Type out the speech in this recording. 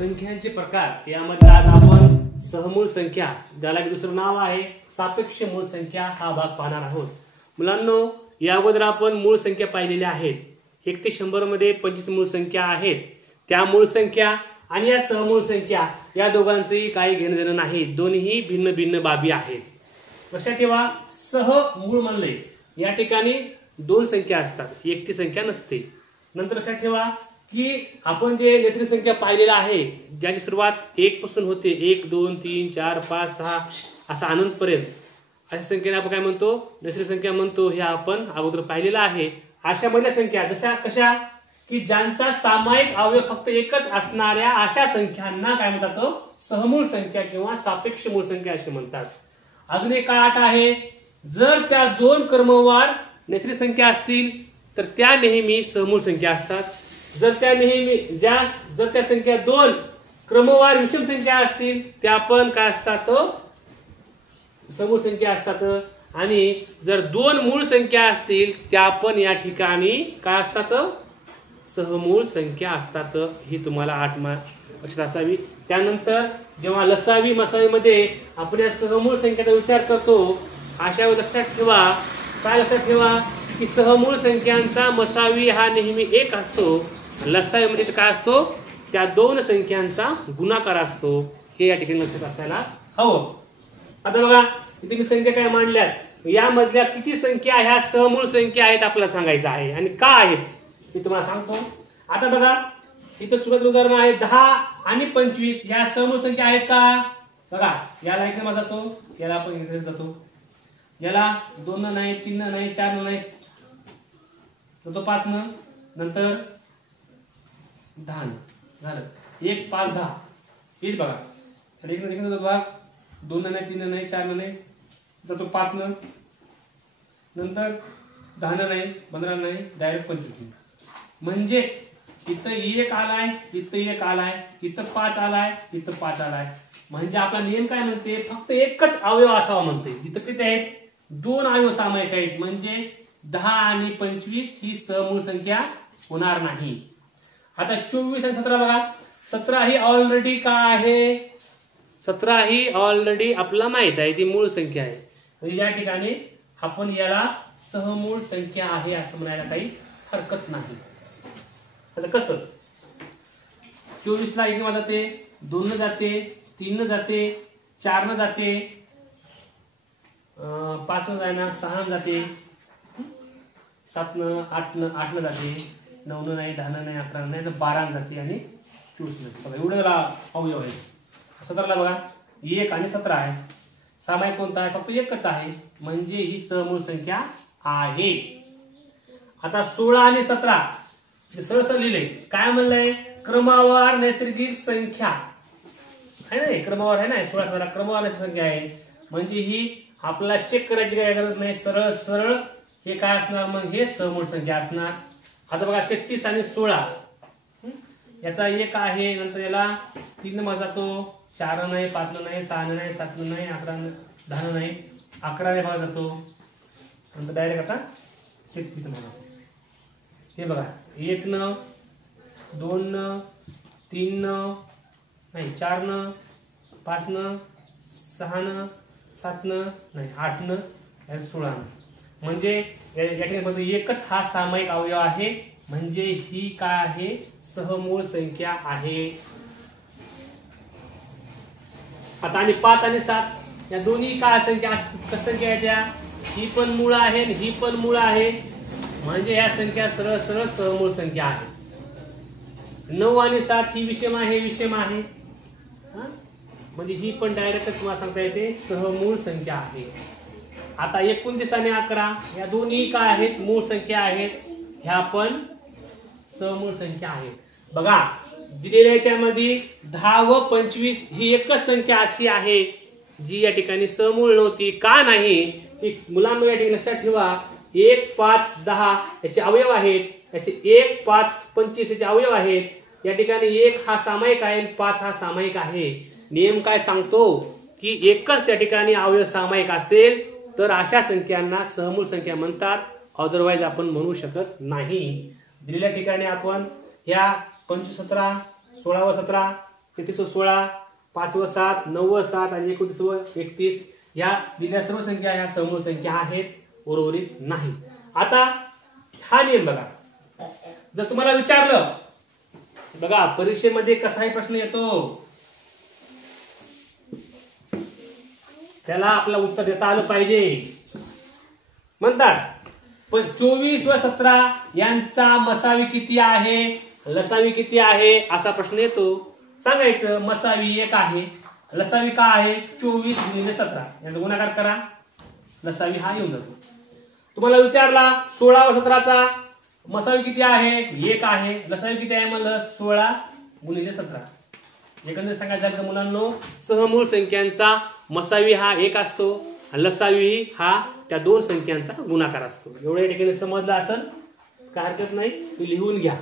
संख्यांचे प्रकार यामध्ये आज आपण सहमूळ संख्या ज्याला दुसरं नाव आहे सापेक्ष मूळ संख्या हा भाग पाहणार आहोत। मुलांनो, या अगोदर आपण मूळ संख्या पाहिलेल्या आहेत। 1 ते 100 मध्ये 25 मूळ संख्या आहेत। त्या मूळ संख्या आणि या सहमूळ संख्या या दोघांचेही काही घेणं देणं नाही, दोन्ही भिन्न भिन्न बाबी आहेत। लक्षात ठेवा, सहमूळ म्हणले या ठिकाणी दोन संख्या असतात, एकटी संख्या नसते। नंतर लक्षात ठेवा की आपण जे नैसर्गिक संख्या पाहिलेला आहे ज्याची सुरुवात 1 पासून होते, 1 2 3 4 5 6 असा अनंत पर्यंत, अशा संख्येला आपण काय म्हणतो, नैसर्गिक संख्या म्हणतो। हे आपण अगोदर पाहिलेला आहे। अशा मधल्या संख्या जशा कशा की ज्यांचा सामायिक अवयव फक्त एकच असणाऱ्या अशा संख्यांना काय म्हणतात, सहमूळ संख्या किंवा सापेक्ष मूळ संख्या असे म्हणतात। अजून एक अट आहे, जर त्या दोन क्रमवार नैसर्गिक संख्या असतील तर त्या नेहमी सहमूळ संख्या असतात। जर त्या संख्या दोन क्रमवार विषम संख्या असतील त्या पण काय असतात, समूळ संख्या असतात। आणि जर दोन मूळ संख्या असतील त्या पण या ठिकाणी काय असतात, सहमूळ संख्या असतात। ही तुम्हाला 8 लक्षात असावी। त्यानंतर जेव्हा लसावी मसावी मध्ये आपण या सहमूळ संख्येचा विचार करतो, अशा वेळी लक्षात ठेवा, काय लक्षात ठेवा की सहमूळ संख्यांचा मसावी हा नेहमी 1 असतो, लसावी मध्ये काय असतो, त्या दोन संख्यांचा गुणाकार असतो। हे या ठिकाणी लक्षात असायला हवं। आता बघा, इथे मी संख्या काय मांडल्यात, यामधल्या किती संख्या ह्या सहमूळ संख्या आहेत आपल्याला सांगायचं आहे आणि का आहेत मी तुम्हाला सांगतो। आता बघा, इथं सुरुवात उदाहरण आहे 10 आणि 25 ह्या सहमूळ संख्या आहेत का? बघा, याला एक नंबर जातो, याला आपण इकडे जातो, याला 2 न नाही, 3 न नाही, 4 न नाही, तो 5 न, नंतर 10 झालं, 1 5 10 हेच बघा, एक न जातो भाग, 2 न नाही, 3 न नाही, 4 न नाही, जातो 5 न, नंतर 10 न नाही, 15 नाही, डायरेक्ट 25 न। म्हणजे इथं 1 आलाय, इथं 1 आलाय, इथं 5 आलाय, इथं 5 आलाय। म्हणजे आपला नियम काय म्हणते, फक्त एकच अवयव असावा म्हणते। इथं किती आहेत, 2 अवयव सामायिक आहेत, म्हणजे 10 आणि 25 ही सहमूळ संख्या होणार नाही। आता 24 आणि 17 बघा, 17 ही ऑलरेडी काय आहे, 17 ही ऑलरेडी आपल्याला माहित आहे ती मूळ संख्या आहे, म्हणजे या ठिकाणी आपण याला सहमूळ संख्या आहे असं म्हणायला काही हरकत नाही। आता कसं, 24 ला 1 न जाते, 2 न जाते, 3 न जाते, 4 न जाते, 5 न जायना, 6 न जाते, 7 न 8 न जाते, 9 न नाही, 10 न नाही, 11 न नाही, 12 न जाते आणि 24 न। एवढं अवयव आहे। 17 ला बघा 1 आणि 17 आहे, सामायिक कोणता आहे, फक्त एकच आहे, म्हणजे ही सहमूळ संख्या आहे। आता 16 आणि 17 सरळ सरळ लिहिले, काय म्हणलंय, क्रमवार नैसर्गिक संख्या आहे ना, क्रमवार आहे ना, 16 17 क्रमवार नैसर्गिक संख्या आहे, म्हणजे ही आपल्याला चेक करायची काही गरज नाही, सरळ सरळ हे काय असणार, मग हे सहमूळ संख्या असणार। आता बघा 33 आणि 16 याचा 1 आहे, नंतर याला 3 न जातो, 4 नाही, 5 नाही, 6 नाही, 7 नाही, 11 10 नाही, 11 ने भाग जातो, नंतर डायरेक्ट आता 33 म्हणा। हे बघा 1 न, 2 न, 3 न नाही, 4 न, 5 न, 6 न, 7 न नाही, 8 न, 16 न, म्हणजे या ठिकाणी फक्त एकच हा सामायिक अवयव आहे, म्हणजे ही काय आहे, सहमूळ संख्या आहे। आता आणि 5 आणि 7 या दोन्ही काय संख्या आहेत, त्या ही पण मूळ आहे आणि ही पण मूळ आहे, म्हणजे या संख्या सरळ सरळ सहमूळ संख्या आहे। 9 आणि 7 ही विषम आहे, विषम आहे, म्हणजे ही पण डायरेक्ट तुम्हाला सांगता येते सहमूळ संख्या आहे। आता 29 आणि 11 या दोन्ही काय आहेत, मूळ संख्या आहेत, ह्या पण सहमूळ संख्या आहेत। बघा, दिलेल्या याच्यामध्ये 10 व 25 ही एकच संख्या अशी आहे जी या ठिकाणी सहमूळ नव्हती, का नाही, मुलांना या ठिकाणी लक्षात ठेवा, 1 5 10 याचे अवयव आहेत, याचे 1 5 25 याचे अवयव आहेत, या ठिकाणी 1 हा सामायिक आहे, 5 हा सामायिक आहे। नियम काय सांगतो की एकच त्या ठिकाणी अवयव सामायिक असेल तर अशा संख्यांना सहमूळ संख्या म्हणतात, अदरवाइज आपण म्हणू शकत नाही। दिलेल्या ठिकाणी आपण या 25 17 16 व 17 33 16, 5 व 7, 9 व 7 आणि 29 व 31 या दिलेल्या सर्व संख्या ह्या समूळ संख्या आहेत, उर्वरित नाही. आता हा नियम बघा, जर तुम्हाला विचारलं बघा परीक्षेमध्ये कसाही प्रश्न येतो त्याला आपला उत्तर देता आलं पाहिजे. म्हणतात पण 24 व 17 यांचा मसावी किती आहे, लसावी किती आहे असा प्रश्न येतो. सांगायचं मसावी 1 आहे, लसावी का आहे 24 गुणिले 17 यांचा गुणाकार करा, लसावी हा येऊन जातो. तुम्हाला विचारला 16 व 17चा मसावी किती आहे 1 आहे, लसावी किती आहे म्हणलं 16 गुणिले 17. एकंदरीत सांगायचं झालं मुलांनो सहमूळ संख्यांचा मसावी हा 1 असतो, लसावी हा त्या दोन संख्यांचा गुणाकार असतो. एवढ्या ठिकाणी समजलं असेल, काय हरकत नाही, लिहून घ्या.